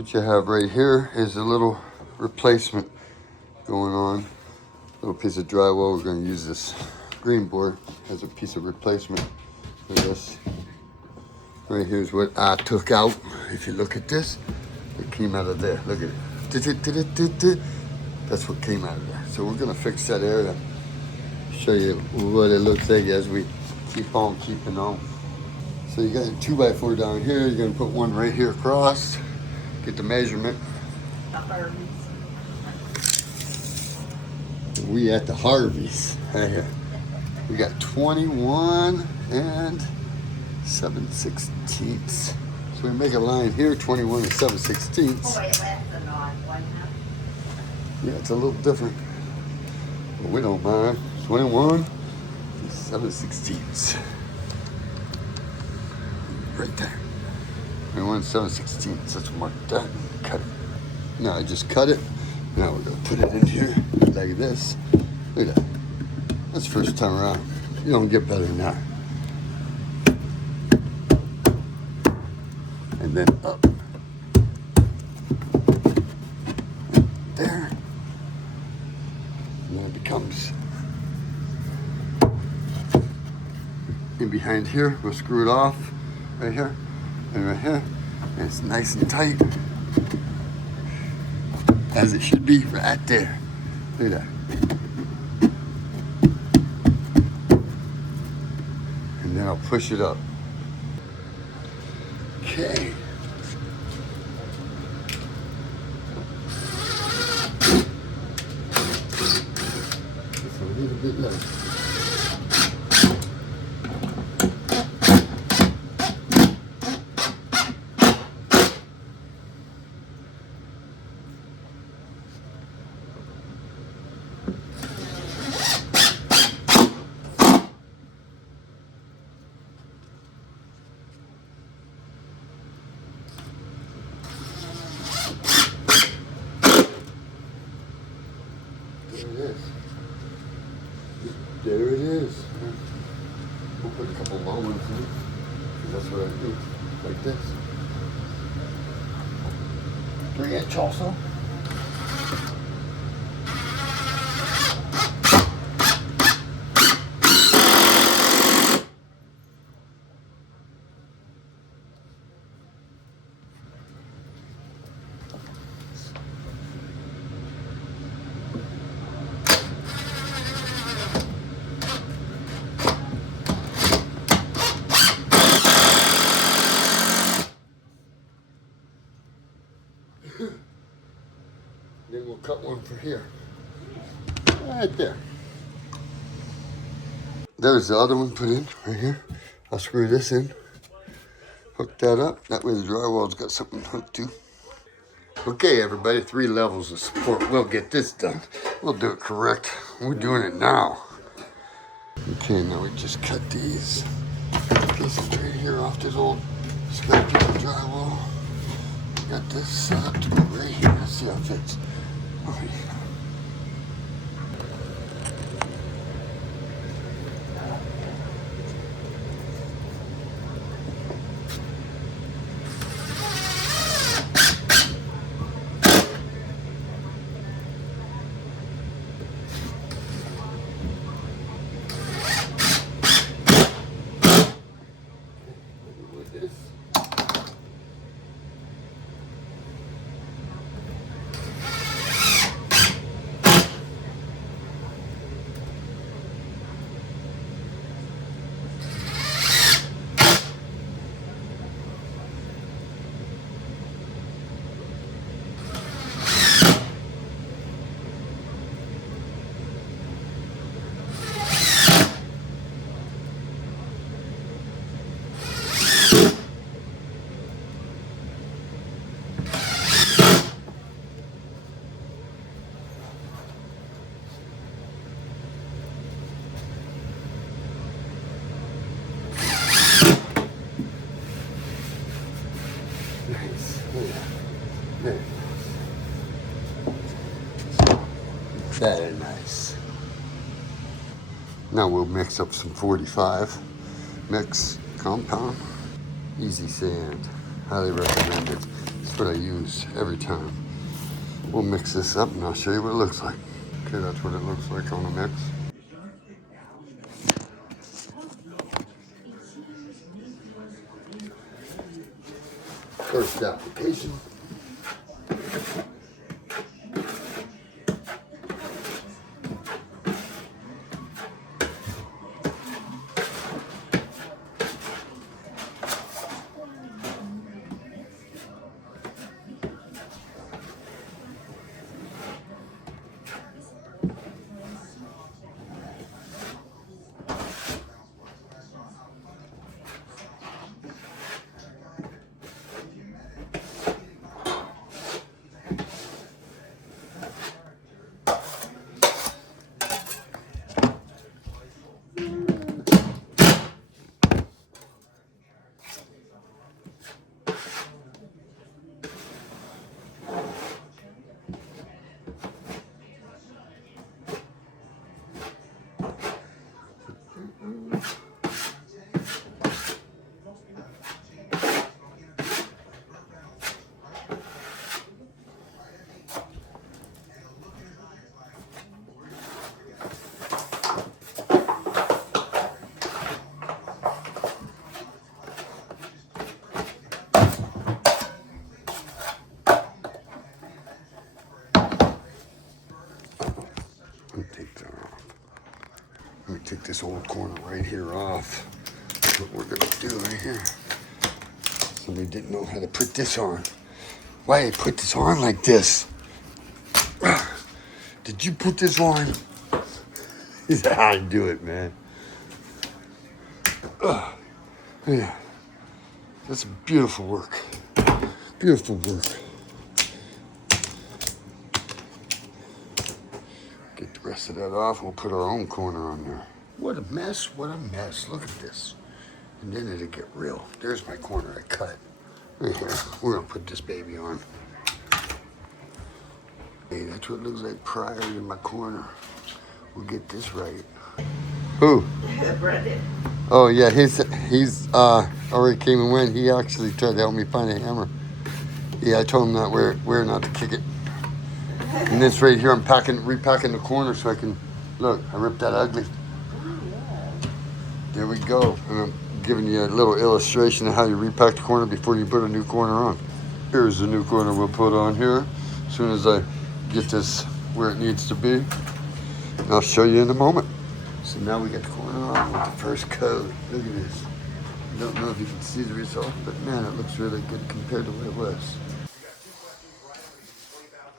What you have right here is a little replacement going on. Little piece of drywall. We're going to use this green board as a piece of replacement for this. Right here's what I took out. If you look at this, it came out of there. Look at it. That's what came out of there. So we're going to fix that area. Show you what it looks like as we keep on keeping on. So you got a 2x4 down here. You're going to put one right here across. Get the measurement. We at the Harveys right here. We got 21 and 7/16. So we make a line here, 21 and 7/16. Oh, wait, that's an odd one, huh? Yeah, it's a little different. But we don't mind. 21 and 7/16. Right there. 21 and 7/16. Let's mark that and cut it. Now I just cut it. Now we're gonna put it in here like this. Look at that. That's the first time around. You don't get better than that. And then up. There. And then it becomes in behind here. We'll screw it off right here and right here. And it's nice and tight. As it should be right there. Look at that. And then I'll push it up. Okay. Just a little bit left. There it is. We'll put a couple low ones in. That's what I do. Like this. 3-inch also. Then we'll cut one for here. Right there. There's the other one put in right here. I'll screw this in. Hook that up. That way the drywall's got something hooked to. Okay, everybody, 3 levels of support. We'll get this done. We'll do it correct. We're doing it now. Okay, now we just cut these pieces right here off this old scrap piece of drywall. Got this set up to go right here. Let's see how it fits. Oh, yeah. Very nice. Now we'll mix up some 45 mix compound. Easy sand. Highly recommended. what I use every time. We'll mix this up and I'll show you what it looks like. Okay, that's what it looks like on the mix. First application. Let me take this old corner right here off. That's what we're gonna do right here. Somebody didn't know how to put this on. Why I put this on like this? Did you put this on? He said, I do it, man. Yeah, that's beautiful work. Beautiful work. Get the rest of that off. We'll put our own corner on there. What a mess, what a mess. Look at this. And then it'll get real. There's my corner I cut. Right here. We're gonna put this baby on. Hey, that's what it looks like prior to my corner. We'll get this right. Who? Brendan. Oh yeah, he's already came and went. He actually tried to help me find a hammer. Yeah, I told him not where not to kick it. And this right here, I'm repacking the corner so I can, look, I ripped that ugly. There we go. And I'm giving you a little illustration of how you repack the corner before you put a new corner on. Here's the new corner we'll put on here. As soon as I get this where it needs to be. And I'll show you in a moment. So now we got the corner on with the first coat. Look at this. I don't know if you can see the result, but man, it looks really good compared to what it was.